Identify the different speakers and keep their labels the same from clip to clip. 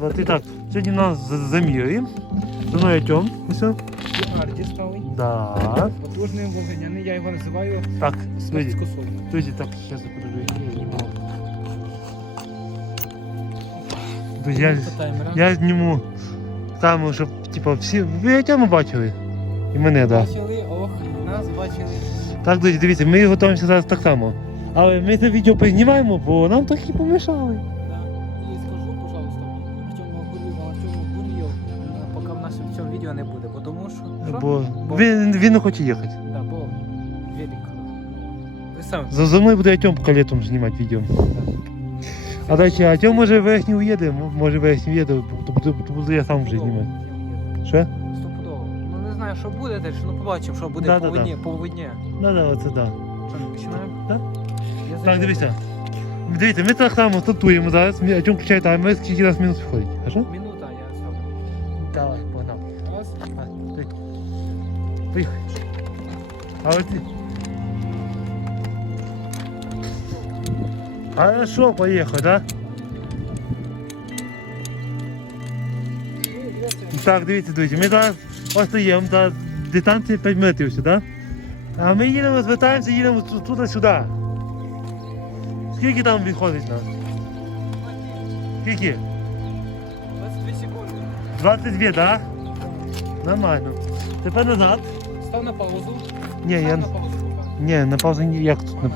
Speaker 1: два, три. Так, сьогодні у нас з- заміри. Зі мною Артем. Усе.
Speaker 2: І Арді сталий.
Speaker 1: Да.
Speaker 2: Потужний вогняний, я його називаю
Speaker 1: Так,
Speaker 2: смерть
Speaker 1: друзі. Друзі, так, зараз я подожду. я зніму. Друзі, я, я зніму там, щоб, типу, всі. Ви Артема бачили? І мене, так. Да.
Speaker 2: Бачили, ох, нас бачили.
Speaker 1: Так, друзі, дивіться, ми готуємося зараз так само. Але ми це відео познімаємо, бо нам трохи помішали.
Speaker 2: нас в цьому відео не буде, бо тому що... що?
Speaker 1: Бо він, він не хоче їхати.
Speaker 2: Да, бо велик. Ви самі.
Speaker 1: За, за мною буде Артем поки літом знімати відео. А далі Артем може верхній уїде, м- може верхній уїде, то, то, то буду я сам вже знімати. Що?
Speaker 2: Стопудово. Ну не знаю, що буде далі, ну побачимо, що буде
Speaker 1: Да-да-да.
Speaker 2: по водні. По водні.
Speaker 1: Да, да, оце да.
Speaker 2: Що, ми починаємо?
Speaker 1: Да.
Speaker 2: Я
Speaker 1: Так,
Speaker 2: зайду.
Speaker 1: дивіться. Дивіться, ми так само стартуємо зараз. Ми- Артем включає таймер, скільки раз мінус виходить. А що?
Speaker 2: Минута, я зроблю.
Speaker 1: Давай, Поїхали. А от ти. Хорошо, поїхали, да? Так, дивіться, друзі, ми зараз остаємо до дистанції 5 метрів сюди. А ми їдемо, звертаємося, їдемо ту- туди-сюди. Скільки там відходить нас? Скільки?
Speaker 2: 22 секунди.
Speaker 1: 22, так? Да? Нормально. Тепер назад.
Speaker 2: Став на паузу.
Speaker 1: Ні,
Speaker 2: Став
Speaker 1: я...
Speaker 2: на паузу поки.
Speaker 1: Ні, на паузу ні, як тут на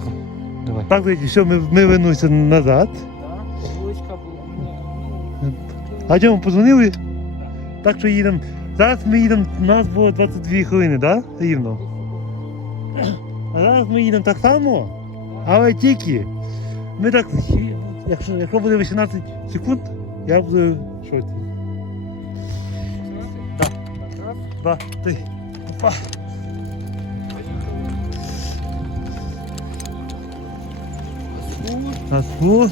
Speaker 1: Давай. Так, друзі, все, ми, ми вернулися назад.
Speaker 2: Да. Вуличка була. Ну,
Speaker 1: А чому позвонили? Так що їдемо. Зараз ми їдемо, у нас було 22 хвилини, так? Да? Рівно. А зараз ми їдемо так само, але тільки. Ми так, якщо, якщо буде 18 секунд, я буду шоці.
Speaker 2: Так. Раз.
Speaker 1: Два, три. Опа. Газку.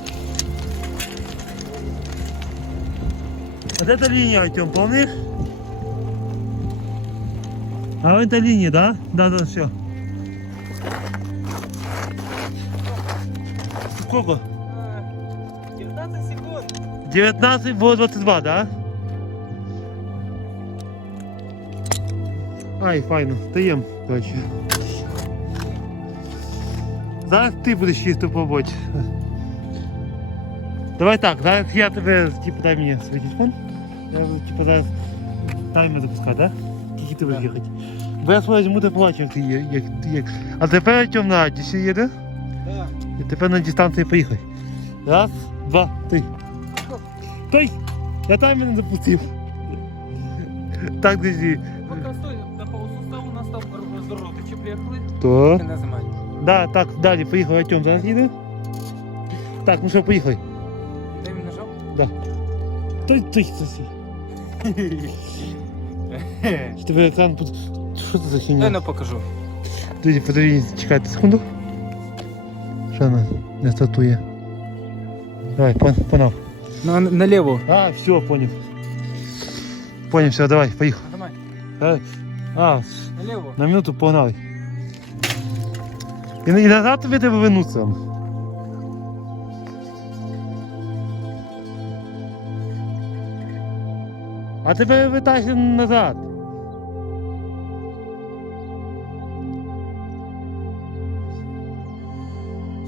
Speaker 1: Вот это линия, Артем, помнишь? А вот это линия, да? Да, да, все. Сколько?
Speaker 2: А, 19 секунд.
Speaker 1: 19 было 22, да? Ай, файно, даємо, коротше. Зараз ти будеш чисто побочь. Давай так, зараз я тебе, типу, дай мені свій телефон. Я буду, типу, зараз таймер запускати, да? Скільки ти будеш
Speaker 2: Да.
Speaker 1: їхати? Бо я свою зиму ти побачив, як ти є, як ти як. А тепер Артем на Адісі їде,
Speaker 2: Да.
Speaker 1: і тепер на дистанції поїхай. Раз, два, три. Той! Я таймер не запустив. Так, друзі.
Speaker 2: Поки стой, на паузу став, у нас там роздороти чи приїхали.
Speaker 1: То.
Speaker 2: Не нажимай.
Speaker 1: Да, так, далі, поїхав Артем, зараз їде. Так, ну що, поїхали.
Speaker 2: Ти він нажав?
Speaker 1: Той, той, сосі. Що тебе екран тут. Що це за
Speaker 2: Дай
Speaker 1: хіня?
Speaker 2: не покажу.
Speaker 1: Друзі, подивіться, чекайте секунду. Що вона не стартує? Давай, пон, понав.
Speaker 2: На, наліво.
Speaker 1: А, все, поняв. Поняв, все, давай, поїхав.
Speaker 2: Нажимай.
Speaker 1: А, А,
Speaker 2: Наліво.
Speaker 1: на минуту погнали. І, і назад тобі треба вернутися. А тебе витащи назад.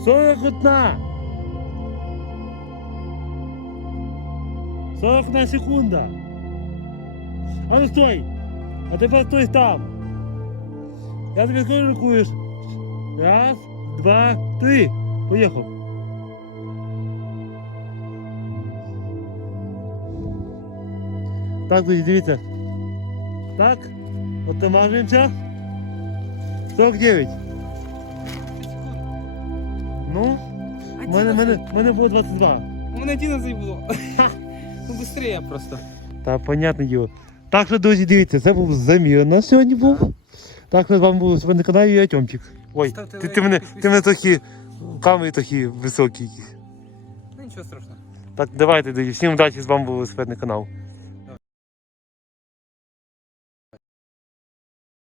Speaker 1: Сорок одна. Сорок одна секунда. А ну стой! А тепер стой там. Я тобі скажу рахуєш. Раз, два, три. Поїхав. Так, друзі, дивіться. Так. Отамажуємося. 49. Ну, в мене, мене, мене було 22.
Speaker 2: У мене 11 було. Ну, быстрее просто.
Speaker 1: Та, понятне діло. Так що, друзі, дивіться, це був замір на сьогодні був. Так що з вами був на каналі я Тьомчик. Ой,
Speaker 2: Ставте
Speaker 1: ти,
Speaker 2: лайк,
Speaker 1: ти мене, ти мене трохи, камери трохи високі.
Speaker 2: Ну нічого страшного.
Speaker 1: Так, давайте, друзі, всім удачі, з вами був велосипедний канал.